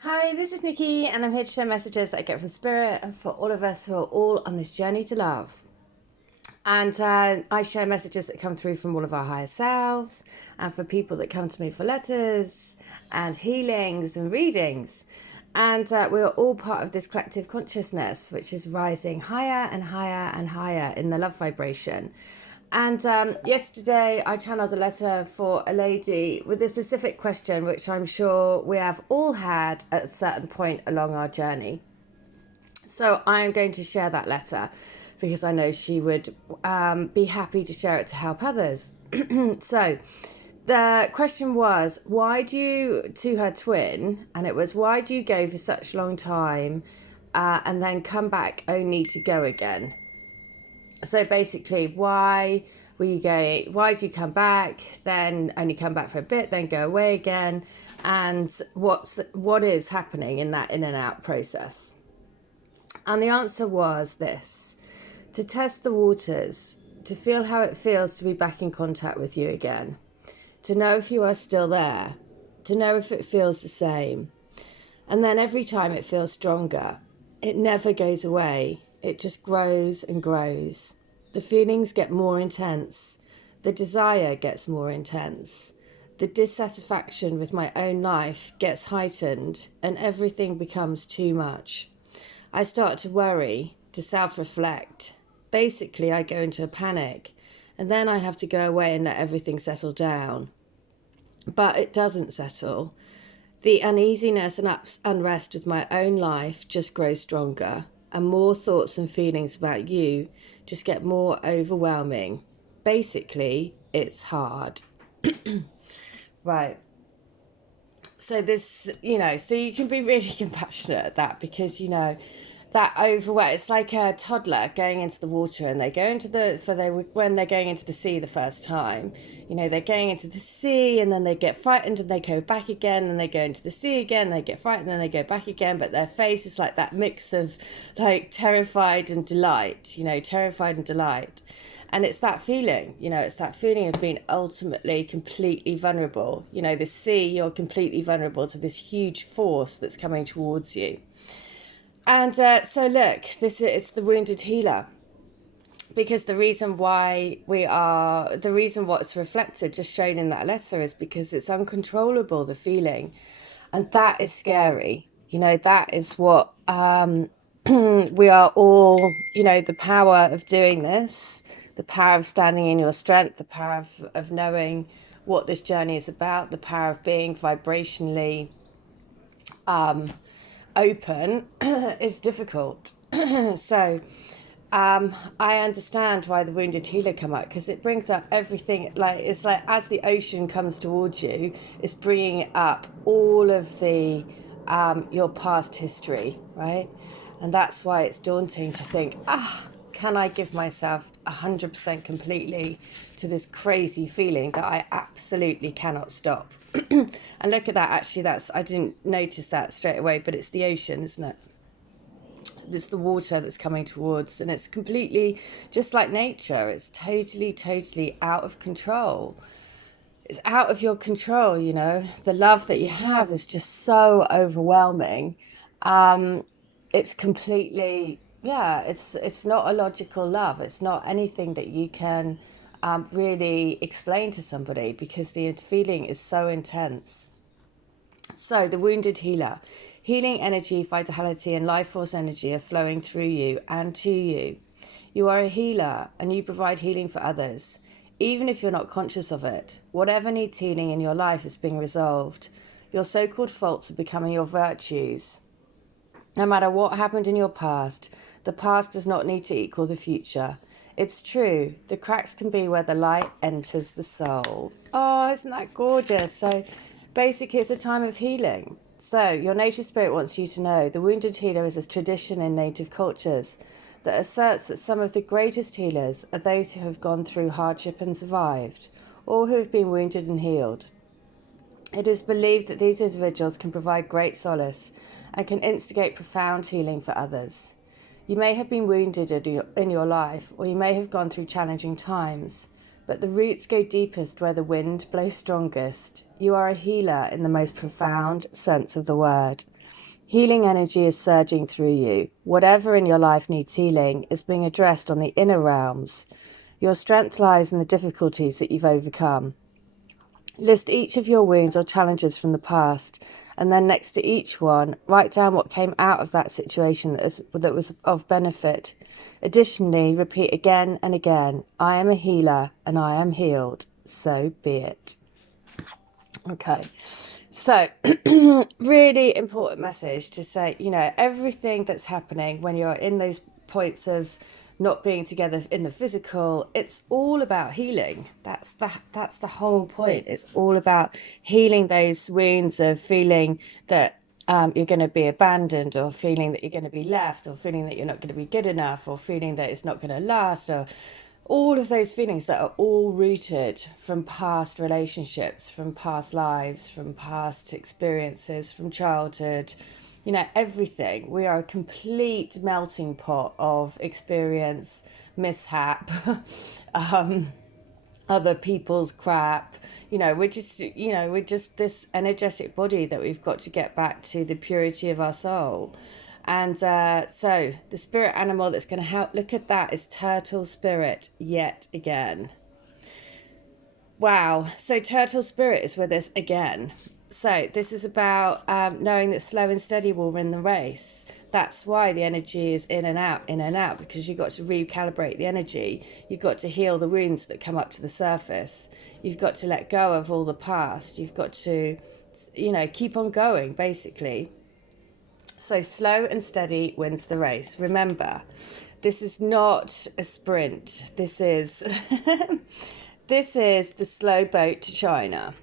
Hi, this is Nikki, and I'm here to share messages that I get from Spirit and for all of us who are all on this journey to love. And I share messages that come through from all of our higher selves, and for people that come to me for letters and healings and readings. And we are all part of this collective consciousness, which is rising higher and higher and higher in the love vibration. And yesterday I channeled a letter for a lady with a specific question, which I'm sure we have all had at a certain point along our journey. So I'm going to share that letter because I know she would be happy to share it to help others. So the question was, why do you, to her twin, and it was, why do you go for such a long time and then come back only to go again? So basically, why were you going? Why do you come back? Then only come back for a bit, then go away again, and what is happening in that in and out process? And the answer was this: to test the waters, to feel how it feels to be back in contact with you again, to know if you are still there, to know if it feels the same, and then every time it feels stronger. It never goes away. It just grows and grows. The feelings get more intense. The desire gets more intense. The dissatisfaction with my own life gets heightened, and everything becomes too much. I start to worry, to self-reflect. Basically, I go into a panic, and then I have to go away and let everything settle down. But it doesn't settle. The uneasiness and unrest with my own life just grows stronger, and more thoughts and feelings about you just get more overwhelming. Basically, it's hard. Right. So this, so you can be really compassionate at that because, that overwhelm. It's like a toddler going into the water, and they go into when they're going into the sea the first time. They're going into the sea, and then they get frightened, and they go back again, and they go into the sea again. They get frightened, and then they go back again. But their face is like that mix of like terrified and delight. Terrified and delight. And it's that feeling, it's that feeling of being ultimately completely vulnerable. The sea, you're completely vulnerable to this huge force that's coming towards you. And so look, it's the wounded healer, because the reason what's reflected, just shown in that letter, is because it's uncontrollable, the feeling, and that is scary. That is what we are all. The power of doing this, the power of standing in your strength, the power of knowing what this journey is about, the power of being vibrationally open is difficult. So I understand why the wounded healer come up, because it brings up everything. It's like as the ocean comes towards you, it's bringing up all of the your past history, right? And that's why it's daunting to think, can I give myself 100% completely to this crazy feeling that I absolutely cannot stop? And look at that, actually, I didn't notice that straight away, but it's the ocean, isn't it? It's the water that's coming towards, and it's completely just like nature. It's totally, totally out of control. It's out of your control, The love that you have is just so overwhelming. It's completely, yeah, it's not a logical love. It's not anything that you can really explain to somebody, because the feeling is so intense. So the wounded healer, healing energy, vitality, and life force energy are flowing through you and to you. You are a healer, and you provide healing for others. Even if you're not conscious of it, whatever needs healing in your life is being resolved. Your so-called faults are becoming your virtues. No matter what happened in your past, the past does not need to equal the future. It's true, the cracks can be where the light enters the soul. Oh, isn't that gorgeous? So basically, it's a time of healing. So your native spirit wants you to know the wounded healer is a tradition in native cultures that asserts that some of the greatest healers are those who have gone through hardship and survived, or who have been wounded and healed. It is believed that these individuals can provide great solace and can instigate profound healing for others. You may have been wounded in your life, or you may have gone through challenging times, but the roots go deepest where the wind blows strongest. You are a healer in the most profound sense of the word. Healing energy is surging through you. Whatever in your life needs healing is being addressed on the inner realms. Your strength lies in the difficulties that you've overcome. List each of your wounds or challenges from the past, and then next to each one, write down what came out of that situation that was of benefit. Additionally, repeat again and again, I am a healer and I am healed, so be it. Okay, so really important message to say, everything that's happening when you're in those points of not being together in the physical, it's all about healing. That's the whole point. It's all about healing those wounds of feeling that you're going to be abandoned, or feeling that you're going to be left, or feeling that you're not going to be good enough, or feeling that it's not going to last, or all of those feelings that are all rooted from past relationships, from past lives, from past experiences, from childhood. Everything. We are a complete melting pot of experience, mishap, other people's crap. We're just this energetic body that we've got to get back to the purity of our soul. And so the spirit animal that's going to help, look at that, is turtle spirit yet again. Wow. So turtle spirit is with us again. So this is about knowing that slow and steady will win the race. That's why the energy is in and out, because you've got to recalibrate the energy. You've got to heal the wounds that come up to the surface. You've got to let go of all the past. You've got to, keep on going, basically. So slow and steady wins the race. Remember, this is not a sprint. This is this is the slow boat to China.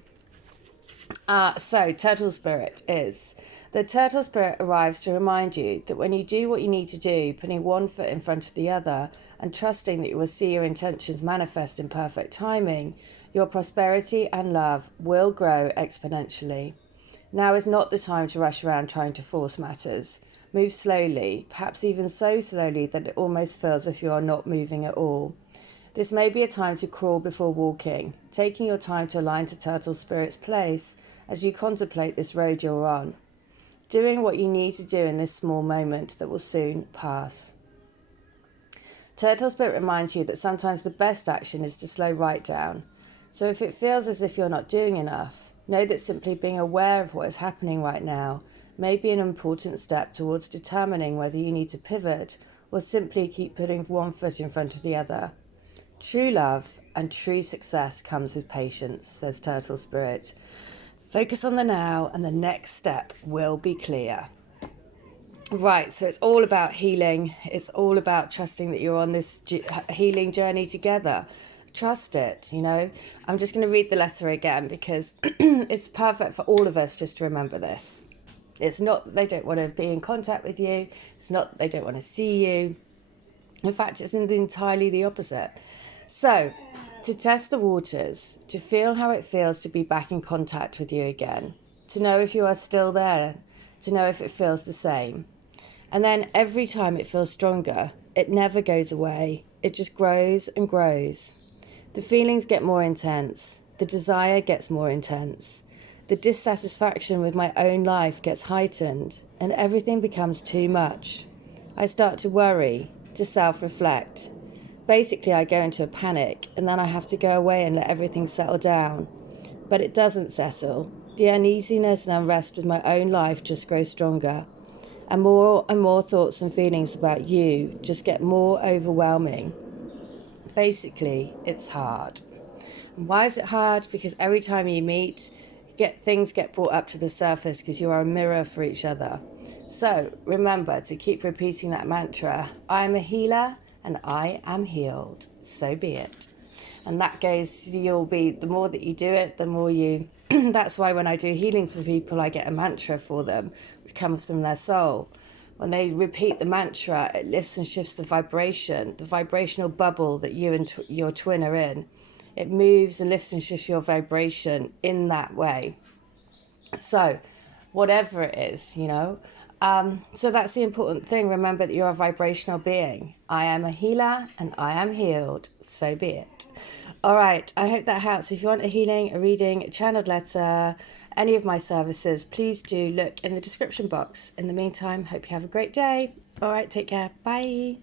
So turtle spirit is, the turtle spirit arrives to remind you that when you do what you need to do, putting one foot in front of the other and trusting that you will see your intentions manifest in perfect timing, your prosperity and love will grow exponentially. Now is not the time to rush around trying to force matters. Move slowly, perhaps even so slowly that it almost feels as if you are not moving at all. This may be a time to crawl before walking, taking your time to align to turtle spirit's place as you contemplate this road you're on. Doing what you need to do in this small moment that will soon pass. Turtle spirit reminds you that sometimes the best action is to slow right down. So if it feels as if you're not doing enough, know that simply being aware of what is happening right now may be an important step towards determining whether you need to pivot or simply keep putting one foot in front of the other. True love and true success comes with patience, says Turtle Spirit. Focus on the now and the next step will be clear. Right, so it's all about healing. It's all about trusting that you're on this healing journey together. Trust it, I'm just going to read the letter again because it's perfect for all of us just to remember this. It's not that they don't want to be in contact with you. It's not that they don't want to see you. In fact, it's entirely the opposite. So, to test the waters, to feel how it feels to be back in contact with you again, to know if you are still there, to know if it feels the same. And then every time it feels stronger, it never goes away. It just grows and grows. The feelings get more intense. The desire gets more intense. The dissatisfaction with my own life gets heightened, and everything becomes too much. I start to worry, to self-reflect. Basically, I go into a panic, and then I have to go away and let everything settle down. But it doesn't settle. The uneasiness and unrest with my own life just grows stronger. And more thoughts and feelings about you just get more overwhelming. Basically, it's hard. And why is it hard? Because every time you meet, things get brought up to the surface because you are a mirror for each other. So remember to keep repeating that mantra, I am a healer and I am healed, so be it. And that goes, the more that you do it, the more you, that's why when I do healings for people, I get a mantra for them, which comes from their soul. When they repeat the mantra, it lifts and shifts the vibrational bubble that you and your twin are in. It moves and lifts and shifts your vibration in that way. So, whatever it is, so that's the important thing. Remember that you're a vibrational being. I am a healer and I am healed, so be it. All right, I hope that helps. If you want a healing, a reading, a channeled letter, any of my services, please do look in the description box. In the meantime, hope you have a great day. All right, take care. Bye.